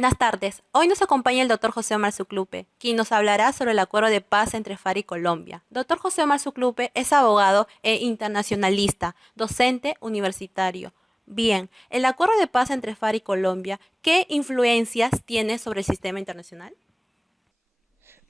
Buenas tardes. Hoy nos acompaña el doctor José Omar Suclupe, quien nos hablará sobre el acuerdo de paz entre FARC y Colombia. Doctor José Omar Suclupe es abogado e internacionalista, docente universitario. Bien, el acuerdo de paz entre FARC y Colombia, ¿qué influencias tiene sobre el sistema internacional?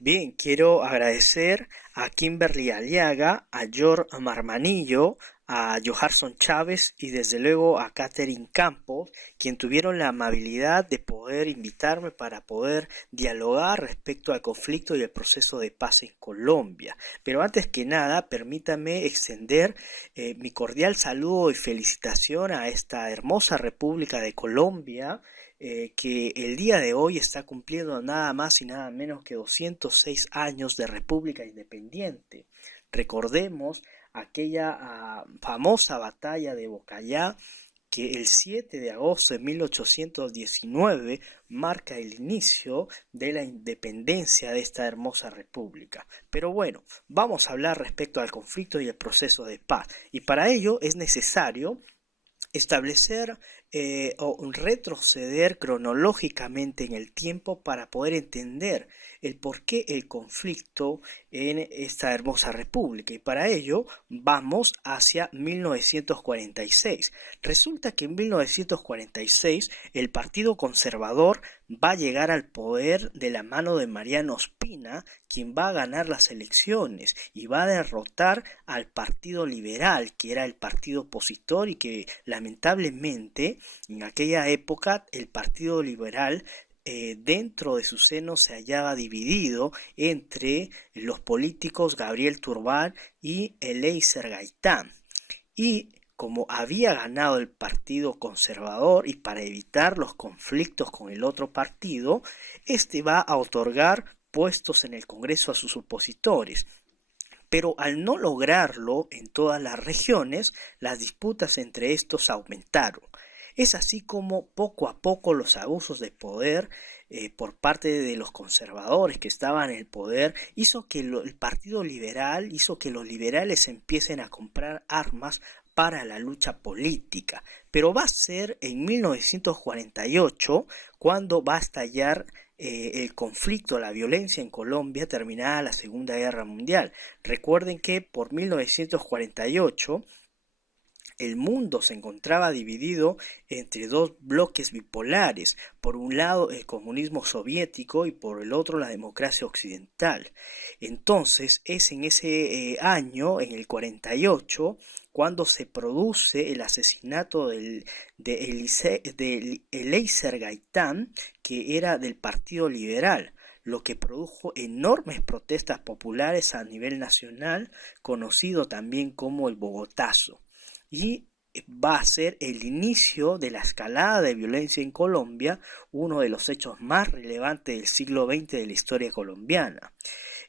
Bien, quiero agradecer a Kimberly Aliaga, a George Marmanillo, a Joharson Chávez y desde luego a Catherine Campos, quien tuvieron la amabilidad de poder invitarme para poder dialogar respecto al conflicto y el proceso de paz en Colombia. Pero antes que nada, permítame extender mi cordial saludo y felicitación a esta hermosa República de Colombia, que el día de hoy está cumpliendo nada más y nada menos que 206 años de República Independiente. Recordemos aquella famosa batalla de Bocayá, que el 7 de agosto de 1819 marca el inicio de la independencia de esta hermosa república. Pero bueno, vamos a hablar respecto al conflicto y el proceso de paz. Y para ello es necesario establecer o retroceder cronológicamente en el tiempo para poder entender el por qué el conflicto en esta hermosa república. Y para ello vamos hacia 1946. Resulta que en 1946 el Partido Conservador va a llegar al poder de la mano de Mariano Ospina, quien va a ganar las elecciones y va a derrotar al Partido Liberal, que era el partido opositor y que lamentablemente en aquella época el Partido Liberal dentro de su seno se hallaba dividido entre los políticos Gabriel Turbán y Eliezer Gaitán. Y como había ganado el Partido Conservador y para evitar los conflictos con el otro partido, este va a otorgar puestos en el Congreso a sus opositores. Pero al no lograrlo en todas las regiones, las disputas entre estos aumentaron. Es así como poco a poco los abusos de poder por parte de los conservadores que estaban en el poder hizo que el Partido Liberal, hizo que los liberales empiecen a comprar armas para la lucha política. Pero va a ser en 1948 cuando va a estallar el conflicto, la violencia en Colombia terminada la Segunda Guerra Mundial. Recuerden que por 1948 el mundo se encontraba dividido entre dos bloques bipolares, por un lado el comunismo soviético y por el otro la democracia occidental. Entonces es en ese año, en el 48, cuando se produce el asesinato de Eliezer Gaitán, que era del Partido Liberal, lo que produjo enormes protestas populares a nivel nacional, conocido también como el Bogotazo. Y va a ser el inicio de la escalada de violencia en Colombia, uno de los hechos más relevantes del siglo XX de la historia colombiana.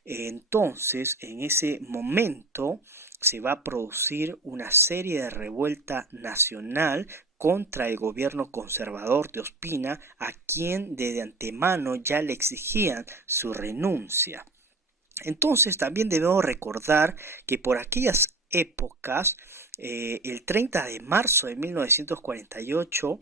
Entonces, en ese momento se va a producir una serie de revuelta nacional contra el gobierno conservador de Ospina, a quien de antemano ya le exigían su renuncia. Entonces también debemos recordar que por aquellas épocas, el 30 de marzo de 1948,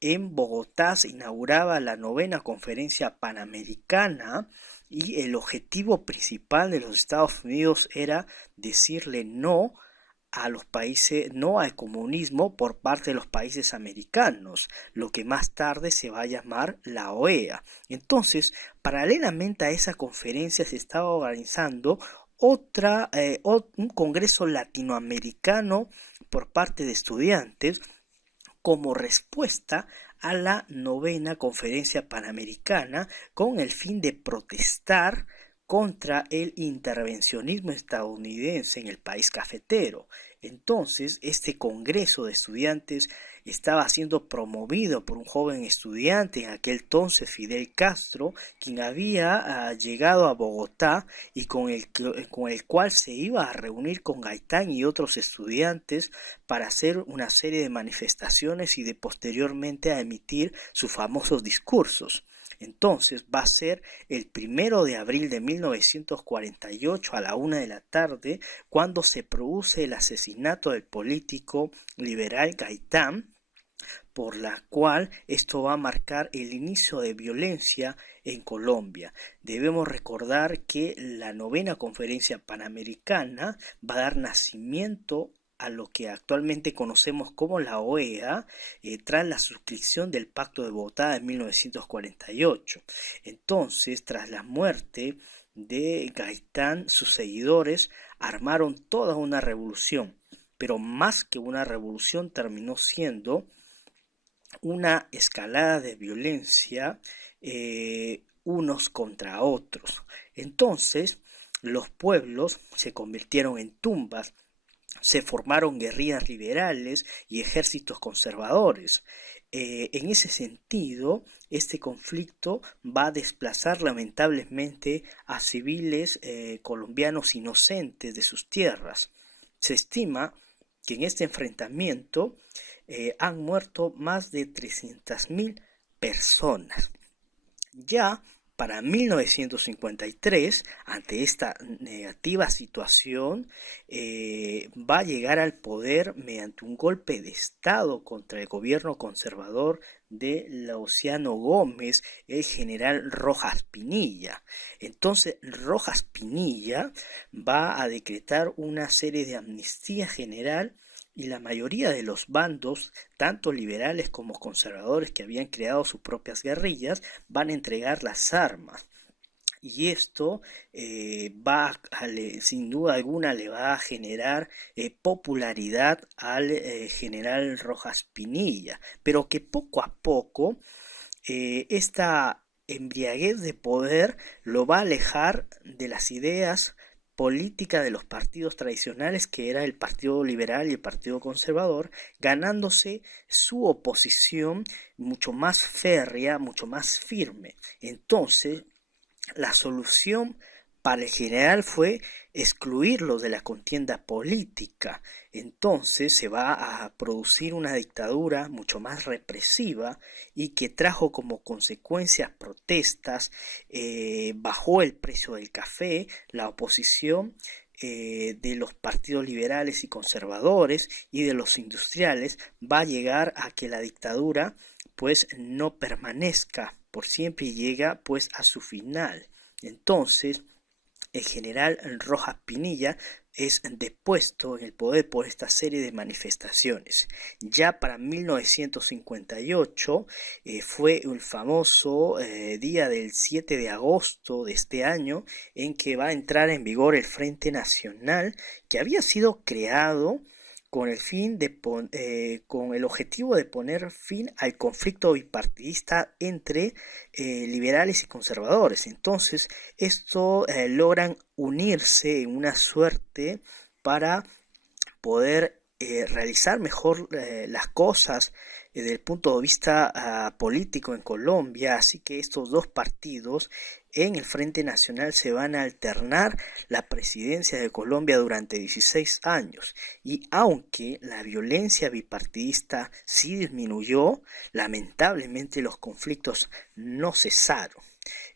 en Bogotá se inauguraba la novena conferencia panamericana y el objetivo principal de los Estados Unidos era decirle no a los países, no al comunismo por parte de los países americanos, lo que más tarde se va a llamar la OEA. Entonces, paralelamente a esa conferencia se estaba organizando un congreso latinoamericano por parte de estudiantes como respuesta a la novena conferencia panamericana con el fin de protestar contra el intervencionismo estadounidense en el país cafetero. Entonces, este Congreso de Estudiantes estaba siendo promovido por un joven estudiante en aquel entonces, Fidel Castro, quien había llegado a Bogotá y con el cual se iba a reunir con Gaitán y otros estudiantes para hacer una serie de manifestaciones y de posteriormente a emitir sus famosos discursos. Entonces va a ser el 1 de abril de 1948 a la 1 de la tarde cuando se produce el asesinato del político liberal Gaitán por la cual esto va a marcar el inicio de violencia en Colombia. Debemos recordar que la novena conferencia panamericana va a dar nacimiento a lo que actualmente conocemos como la OEA, tras la suscripción del Pacto de Bogotá en 1948. Entonces, tras la muerte de Gaitán, sus seguidores armaron toda una revolución, pero más que una revolución terminó siendo una escalada de violencia, unos contra otros. Entonces, los pueblos se convirtieron en tumbas, se formaron guerrillas liberales y ejércitos conservadores. En ese sentido, este conflicto va a desplazar lamentablemente a civiles colombianos inocentes de sus tierras. Se estima que en este enfrentamiento han muerto más de 300.000 personas. Ya para 1953, ante esta negativa situación, va a llegar al poder mediante un golpe de Estado contra el gobierno conservador de Lauciano Gómez, el general Rojas Pinilla. Entonces, Rojas Pinilla va a decretar una serie de amnistía general y la mayoría de los bandos, tanto liberales como conservadores que habían creado sus propias guerrillas, van a entregar las armas. Y esto sin duda alguna le va a generar popularidad al general Rojas Pinilla, pero que poco a poco esta embriaguez de poder lo va a alejar de las ideas política de los partidos tradicionales, que era el Partido Liberal y el Partido Conservador, ganándose su oposición mucho más férrea, mucho más firme. Entonces, la solución para el general fue excluirlo de la contienda política. Entonces se va a producir una dictadura mucho más represiva y que trajo como consecuencia protestas, bajó el precio del café, la oposición de los partidos liberales y conservadores y de los industriales va a llegar a que la dictadura pues no permanezca por siempre y llega pues a su final. Entonces, el general Rojas Pinilla es depuesto en el poder por esta serie de manifestaciones. Ya para 1958 fue el famoso día del 7 de agosto de este año en que va a entrar en vigor el Frente Nacional, que había sido creado con con el objetivo de poner fin al conflicto bipartidista entre liberales y conservadores. Entonces, esto logran unirse en una suerte para poder realizar mejor las cosas desde el punto de vista político en Colombia. Así que estos dos partidos en el Frente Nacional se van a alternar la presidencia de Colombia durante 16 años. Y aunque la violencia bipartidista sí disminuyó, lamentablemente los conflictos no cesaron.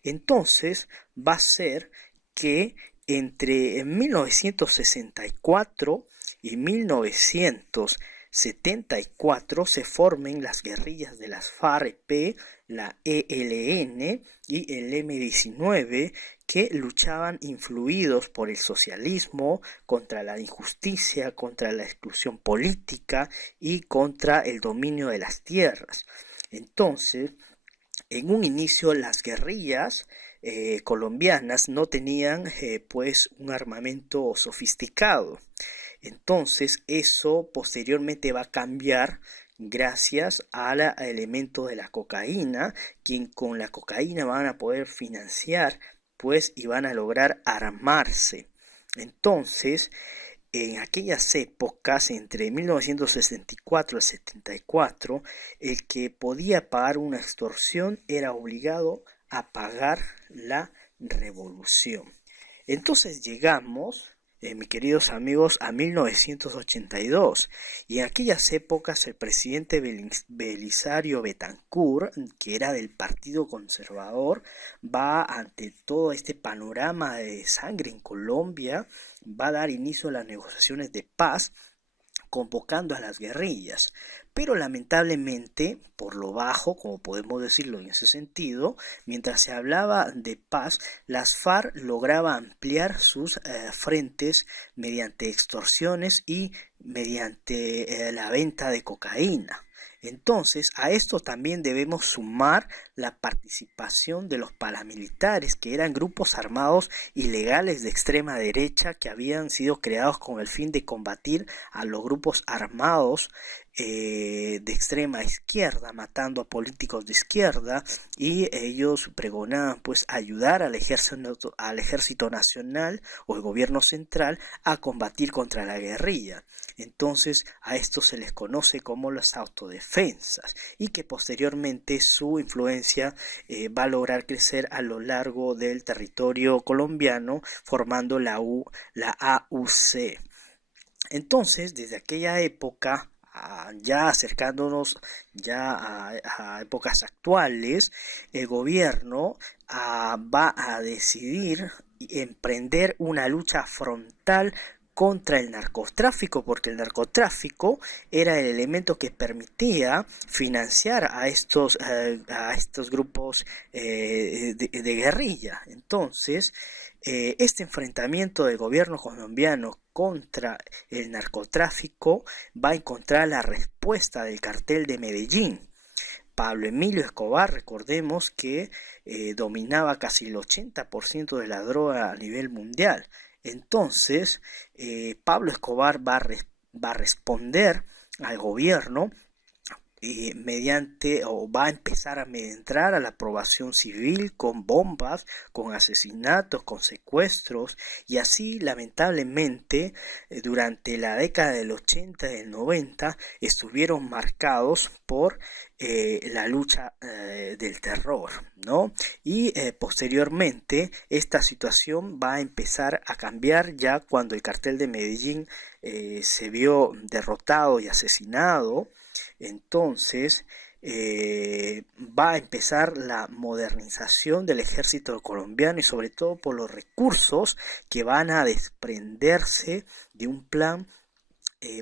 Entonces va a ser que entre 1964 y 1974 se formen las guerrillas de las FARC-EP, la ELN y el M-19, que luchaban influidos por el socialismo, contra la injusticia, contra la exclusión política y contra el dominio de las tierras. Entonces, en un inicio las guerrillas colombianas no tenían pues un armamento sofisticado. Entonces eso posteriormente va a cambiar gracias al elemento de la cocaína, quien con la cocaína van a poder financiar pues y van a lograr armarse. Entonces, en aquellas épocas, entre 1964 y 74, el que podía pagar una extorsión era obligado a pagar la revolución. Entonces llegamos, mis queridos amigos, a 1982 y en aquellas épocas el presidente Belisario Betancur, que era del Partido Conservador, va ante todo este panorama de sangre en Colombia, va a dar inicio a las negociaciones de paz, convocando a las guerrillas. pero lamentablemente, por lo bajo, como podemos decirlo en ese sentido, mientras se hablaba de paz, las FARC lograba ampliar sus frentes mediante extorsiones y mediante la venta de cocaína. Entonces, a esto también debemos sumar la participación de los paramilitares, que eran grupos armados ilegales de extrema derecha que habían sido creados con el fin de combatir a los grupos armados de extrema izquierda, matando a políticos de izquierda, y ellos pregonaban pues ayudar al ejército nacional o el gobierno central a combatir contra la guerrilla. Entonces a esto se les conoce como las autodefensas, y que posteriormente su influencia va a lograr crecer a lo largo del territorio colombiano, formando la AUC. Entonces, desde aquella época, ya acercándonos ya a épocas actuales, el gobierno va a decidir emprender una lucha frontal contra el narcotráfico, porque el narcotráfico era el elemento que permitía financiar a estos grupos de guerrilla. Entonces, este enfrentamiento del gobierno colombiano contra el narcotráfico va a encontrar la respuesta del cartel de Medellín. Pablo Emilio Escobar, recordemos que dominaba casi el 80% de la droga a nivel mundial. Entonces, Pablo Escobar va a responder al gobierno mediante, o va a empezar a entrar a la aprobación civil con bombas, con asesinatos, con secuestros, y así lamentablemente durante la década del 80 y del 90 estuvieron marcados por la lucha del terror, ¿no? Y posteriormente esta situación va a empezar a cambiar ya cuando el cartel de Medellín se vio derrotado y asesinado. Entonces va a empezar la modernización del ejército colombiano, y sobre todo por los recursos que van a desprenderse de un plan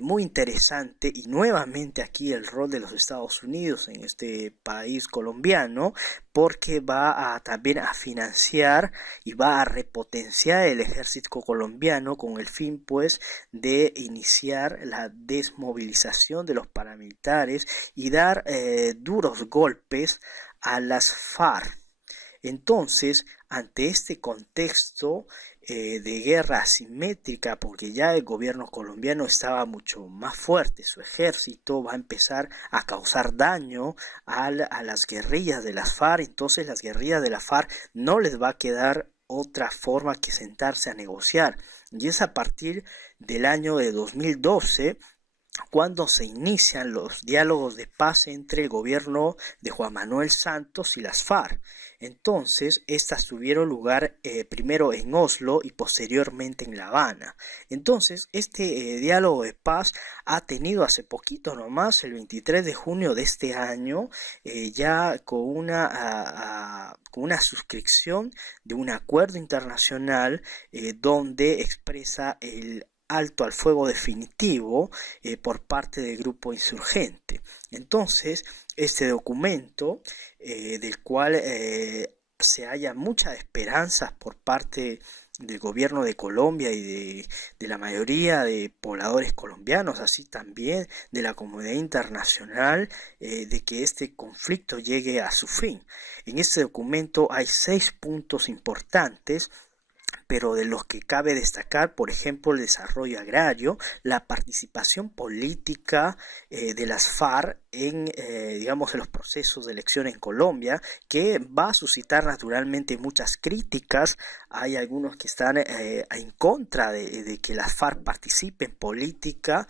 muy interesante, y nuevamente aquí el rol de los Estados Unidos en este país colombiano, porque va a también a financiar y va a repotenciar el ejército colombiano con el fin pues de iniciar la desmovilización de los paramilitares y dar duros golpes a las FARC. Entonces, ante este contexto de guerra asimétrica, porque ya el gobierno colombiano estaba mucho más fuerte, su ejército va a empezar a causar daño a las guerrillas de las FARC. Entonces las guerrillas de la FARC no les va a quedar otra forma que sentarse a negociar, y es a partir del año de 2012 cuando se inician los diálogos de paz entre el gobierno de Juan Manuel Santos y las FARC. Entonces, estas tuvieron lugar primero en Oslo y posteriormente en La Habana. Entonces, este diálogo de paz ha tenido hace poquito nomás, el 23 de junio de este año, ya con una suscripción de un acuerdo internacional donde expresa el alto al fuego definitivo por parte del grupo insurgente. Entonces, este documento, del cual se halla muchas esperanzas por parte del gobierno de Colombia y de la mayoría de pobladores colombianos, así también de la comunidad internacional, de que este conflicto llegue a su fin. En este documento hay 6 puntos importantes, pero de los que cabe destacar, por ejemplo, el desarrollo agrario, la participación política de las FARC en, digamos, en los procesos de elección en Colombia, que va a suscitar naturalmente muchas críticas. Hay algunos que están en contra de que las FARC participen en política,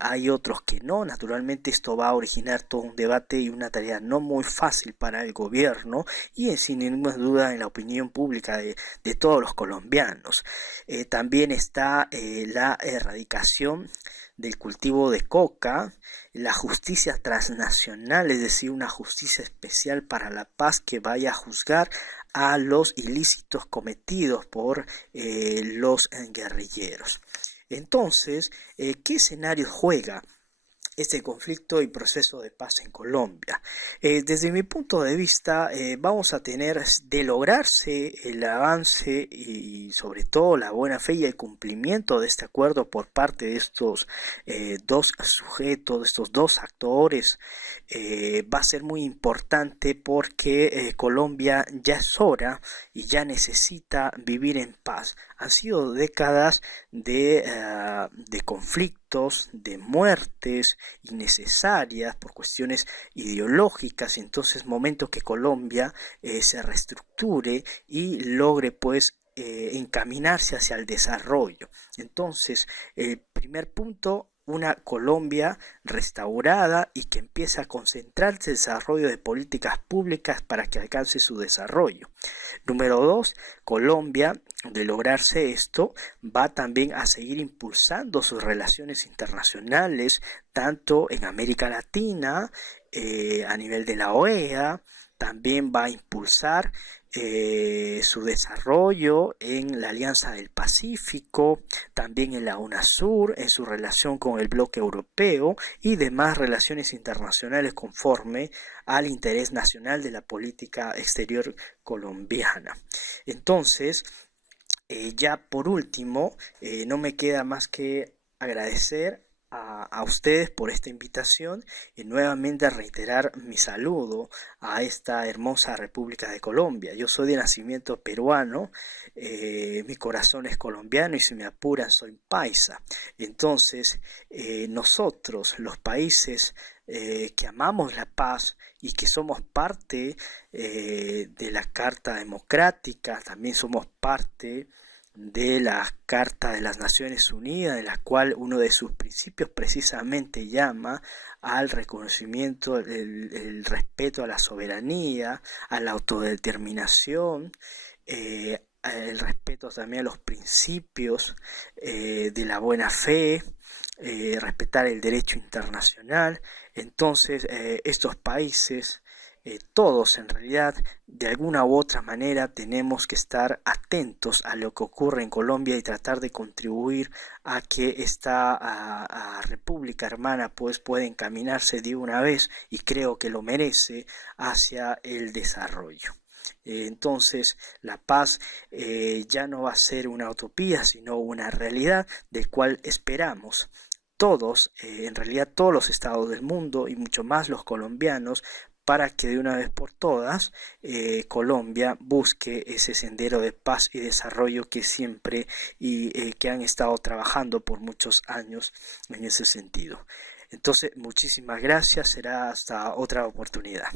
hay otros que no. Naturalmente esto va a originar todo un debate y una tarea no muy fácil para el gobierno y sin ninguna duda en la opinión pública de todos los colombianos. También está la erradicación del cultivo de coca, la justicia transnacional, es decir, una justicia especial para la paz que vaya a juzgar a los ilícitos cometidos por los guerrilleros. Entonces, ¿qué escenario juega este conflicto y proceso de paz en Colombia. Desde mi punto de vista, vamos a tener de lograrse el avance y sobre todo la buena fe y el cumplimiento de este acuerdo por parte de estos dos sujetos, de estos dos actores, va a ser muy importante porque Colombia ya es hora y ya necesita vivir en paz. Han sido décadas de conflictos, de muertes innecesarias por cuestiones ideológicas, entonces momento que Colombia se reestructure y logre pues encaminarse hacia el desarrollo. Entonces, el primer punto, una Colombia restaurada y que empiece a concentrarse en el desarrollo de políticas públicas para que alcance su desarrollo. Número 2, Colombia, de lograrse esto, va también a seguir impulsando sus relaciones internacionales, tanto en América Latina, a nivel de la OEA, también va a impulsar su desarrollo en la Alianza del Pacífico, también en la UNASUR, en su relación con el bloque europeo y demás relaciones internacionales conforme al interés nacional de la política exterior colombiana. Entonces, ya por último, no me queda más que agradecer a ustedes por esta invitación y nuevamente reiterar mi saludo a esta hermosa República de Colombia. Yo soy de nacimiento peruano, mi corazón es colombiano y si me apuran soy paisa. Entonces, nosotros, los países que amamos la paz y que somos parte de la Carta Democrática, también somos parte de la Carta de las Naciones Unidas, de la cual uno de sus principios precisamente llama al reconocimiento, el respeto a la soberanía, a la autodeterminación, el respeto también a los principios de la buena fe, respetar el derecho internacional. Entonces, estos países, todos en realidad, de alguna u otra manera, tenemos que estar atentos a lo que ocurre en Colombia y tratar de contribuir a que esta república hermana pues pueda encaminarse de una vez, y creo que lo merece, hacia el desarrollo. Entonces la paz ya no va a ser una utopía, sino una realidad del cual esperamos todos, en realidad todos los estados del mundo y mucho más los colombianos, para que de una vez por todas Colombia busque ese sendero de paz y desarrollo que siempre y que han estado trabajando por muchos años en ese sentido. Entonces, muchísimas gracias, será hasta otra oportunidad.